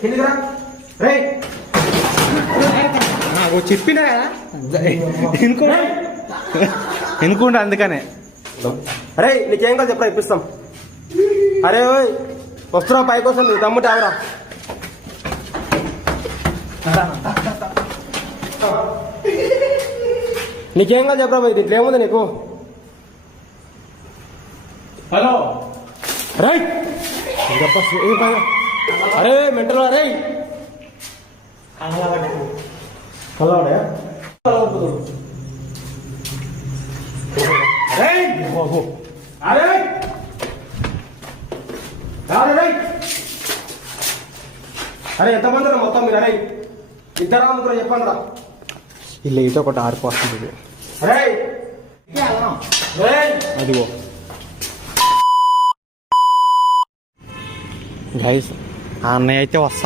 కిందిరా రే చెప్పినా ఎనుకుంటా అందుకనే. అరే నీకేం కాదు చెప్పరా ఇప్పిస్తాం. అరే ఓయ్ వస్తున్నా పై కోసం నీ తమ్ముడు ఆవరా. నీకేం కాదు చెప్పరా పోయి దీంట్లో ఏముంది నీకు. హలో రైట్ అరే మెంటల్ అరే కలవాడా అరే అరే ఎంతమంది మొత్తం మీరు. అరే ఇద్దరా ముగ్గురు చెప్పండి రా. ఇలా అయితే ఒకటి ఆరిపోతుంది. అరే అదిగో గైస్ ఆ అన్నయ్య అయితే వస్తా